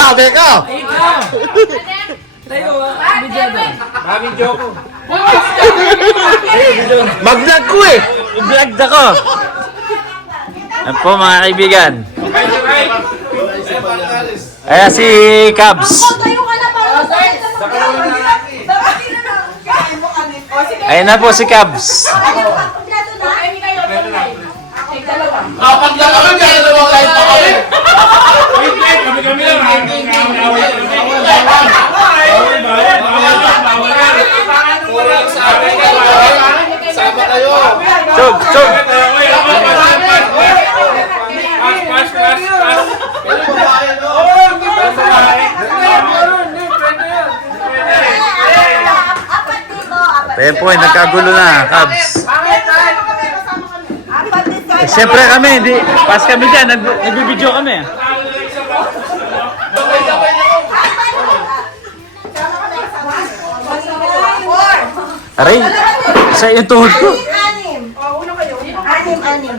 Sabi ko! Mag-vlog ko eh! I-vlog ako. Yan po mga kaibigan. Ayan si Cubs. Ayan na po si Cubs. Kapag lang kami, kaya dalawang live pa kami! Kami lang. Sama kayo! Chog, chog. Ayan po, nagkagulo na, Cubs. Eh, siyempre kami, hindi. Pas kami dyan, nagbibideo kami. Aray, sa yung tuhod ko. Anim. Anim.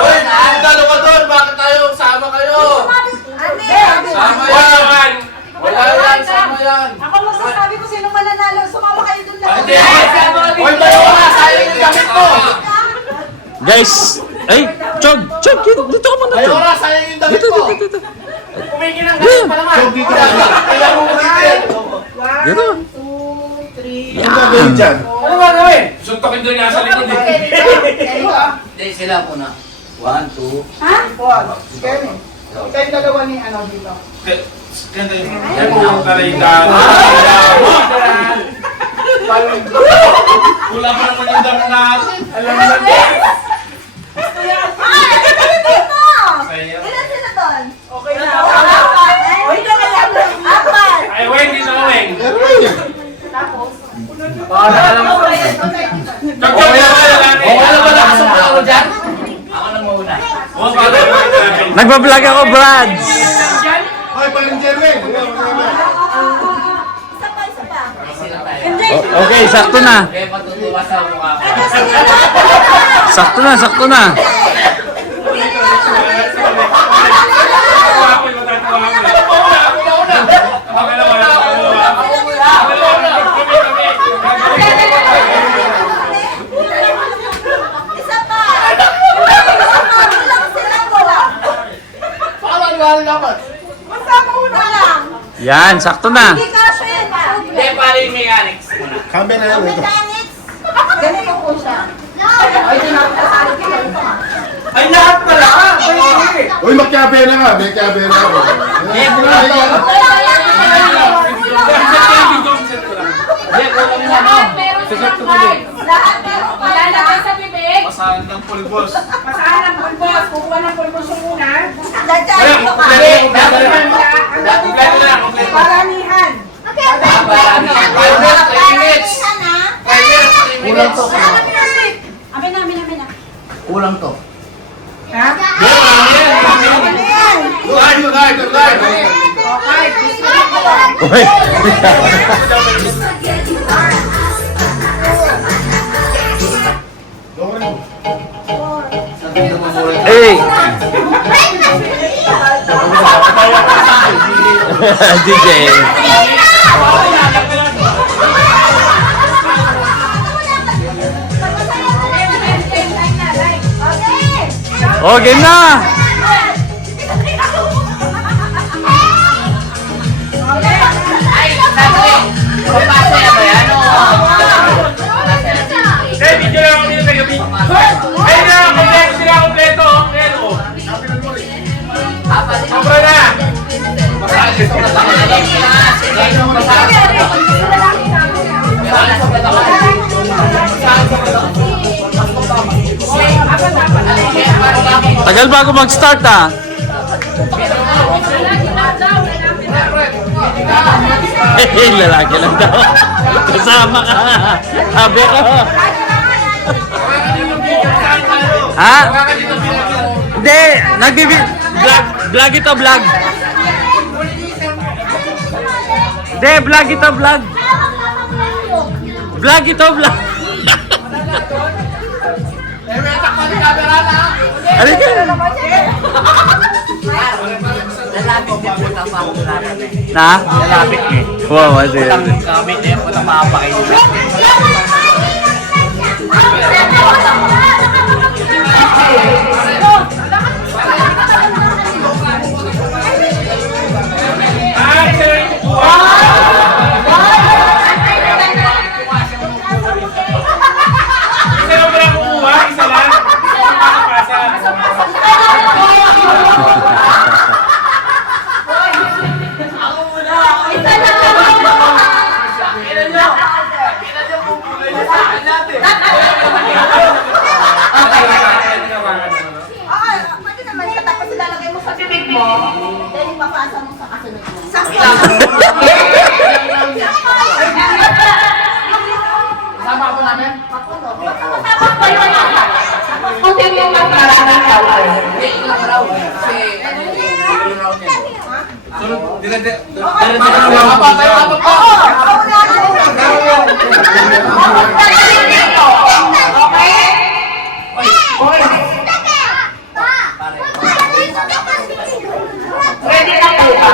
Uy, dalo ka doon! Bakit tayo? Sama kayo! Sama yan! Wala yan! Sama yan! Ako magsasabi ko sino mananalo. Sumama kayo dun lang. Hindi! Uy, bayo ka! Sayang yung damit mo! Guys, ay, Chog, dito ka muna, Bayo Chog. ka! Sayang yung damit mo! Dito. Chog, dito ka! Kaya mo ulitin! Dito. 1, 2, 3. Ano gagawin dyan? Ano ba gawin? Suntokin doon niya sa likod eh. Hindi, sila po na. 1, 2. Ha? Kevin. Kayo dalawa ni ano dito. Yan po talaga. Wala pa naman yung dami natin. Alam mo lang yan. Ilan sila doon? Okay na. Apat. O, ito kaya. Apat. Ay, Weng, dito ka, Weng. Tapos? Okay na ba nakasumpa ako dyan? Ako na muna. Nagbablog ako, Brads. Hoy, Parinjer, Weng! Isa pa. Sila tayo. Hindi. Okay, sakto na. Kaya matutuwa sa mukha ko. Sakto na. Isa pa. Kulang sila ko. Paano wala naman? Basta muna lang. Yan, sakto na. Hindi kasha yan. Hindi, pala yung mechanics muna. Camera yan, ito. Mechanics. Ganito po siya. Ay, di na ako kasali ko lang ito. Ay, lahat pala ka. Uy, magkabera ka! May kabera ako. Hindi, kulang to. Hindi, kulang na no. Lahat meron pa. Lalagay sa bibig. Pasahan ng pulbos. Pasaan ang pulbos. Kukuha ng pulbos yung una. Dadyan ito ka. Paramihan. Okay. Paramihan ha. Kulang to. Amin na. Kulang to. Ha? Uy. Hey. DJ. Okay na. Ay, sabi. Papasa na ba yan? Eh, video lang ako dito sa gabi. Ay, kompleto sila, kompleto. Ayan, oh. Sobra na. Tagal bago mag-start ah. Lalaki lang daw. Kasama ka. Sabi ko. Ha? Hindi. Vlog ito, vlog. Hindi, vlog ito, vlog. Vlog ito, vlog. Halika! Lalapit din po na pa. Na? Lalapit eh. Wow, kasi. Utang kami na yung utang mapakain. Ay, sila yung kukuha. Isa lang pala kukuha, isa lang. Pasa. Pwede naman siya, tapos ilalagay mo sa bibig mo, then ipapasa mo sa kasunod mo. Sama po namin? Tapos pa yun. Kung hindi mo magkarating ka, Hindi, ilang raw. Kasi, ilang raw niya. Ready na po ba?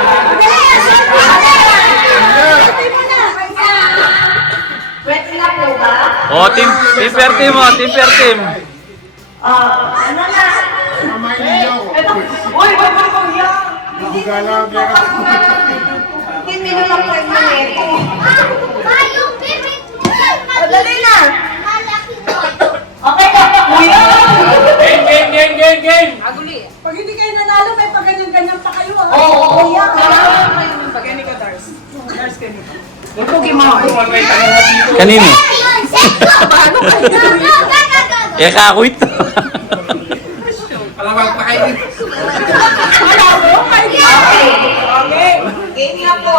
Ready na po ba? Oh, team fair team mo, team fair team. Ano na? Ito. Uy, wag mo ko yan. Hindi mo lang po yung manito. Dali na. Okay ka pa, kuya. Game! Pag hindi kayo nanalo, may pag-ganyan-ganyan pa kayo. Oo, kuya. Pag-ganyan ka, Dars. Dars ka nito. Kanino? Eh, kakwit. Alamang pa kayo. Okay. Game na po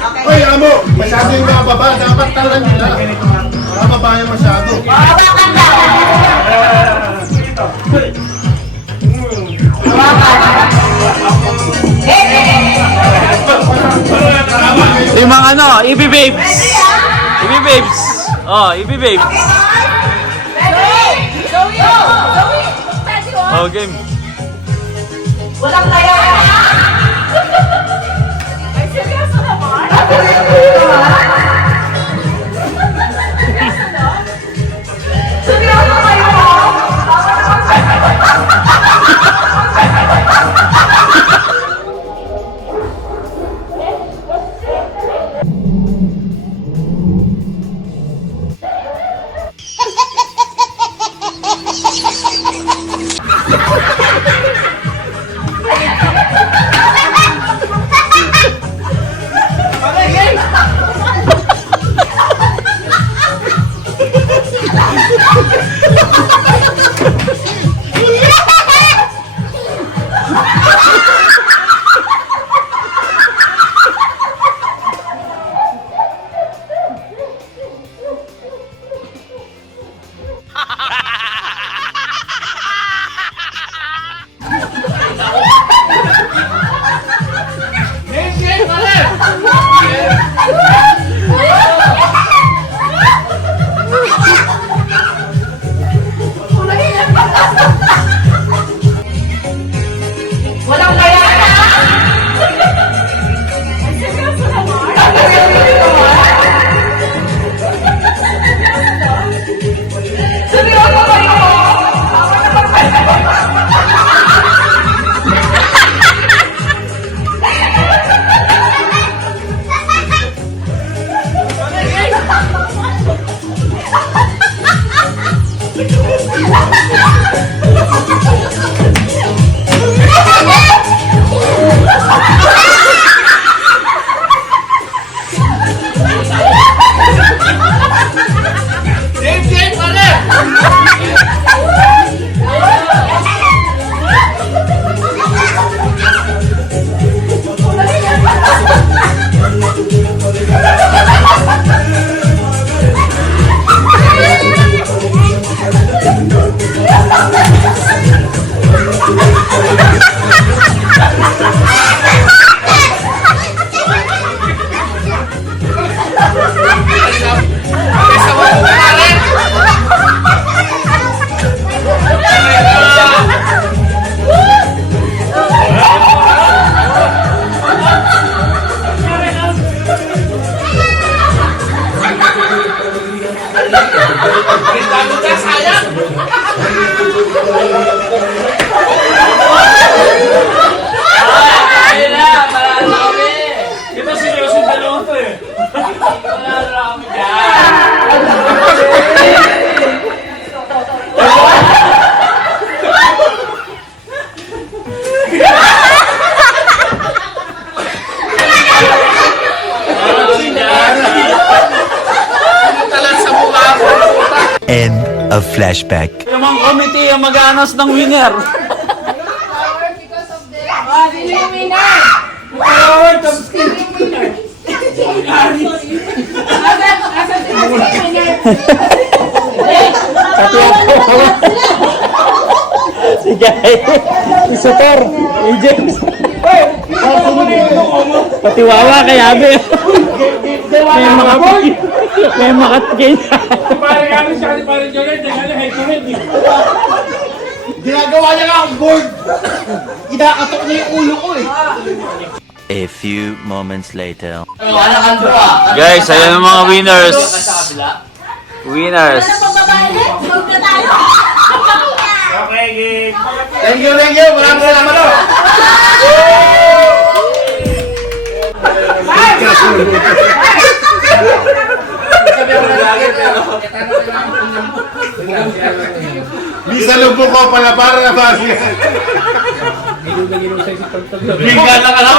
Okay. Hoy, amo, masyado yung mababa. Dapat talan nila. Mababa yung masyado. Hawakan daw. Limang ano, EB Babes. EB Babes. Oh, EB Babes. Oh, game. Walang kaya. Ay, seryoso naman? Seryoso kayo. Walang kaya. Seryoso naman? Seryoso kayo. Thank you. of flashback. Yung mga committee ang mag-aanos ng winner. Oh, sino yung winner? Asan sino yung winner? Si Jai. Si Sotor. AJ. Pati Wawa kay Abe. May makatigay. Parang kami siya kasi parang dyan, dyan, head to head. Ginagawa niya nga akong board. Kinakatok niya yung ulo ko eh. A few moments later. Wala kang draw. Guys, ayan ang mga winners. Sa kabila. Winners. Ano pang babae? Huwag na tayo. Okay, game. Thank you, thank you. Maraming salamat o. Bisa lubo ko pala para na bagay. Bigla na ka lang.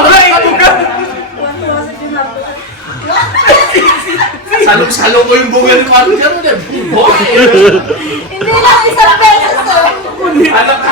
Salo ko yung bunga ni Mark dyan. Hindi lang isang beses to. Anak ka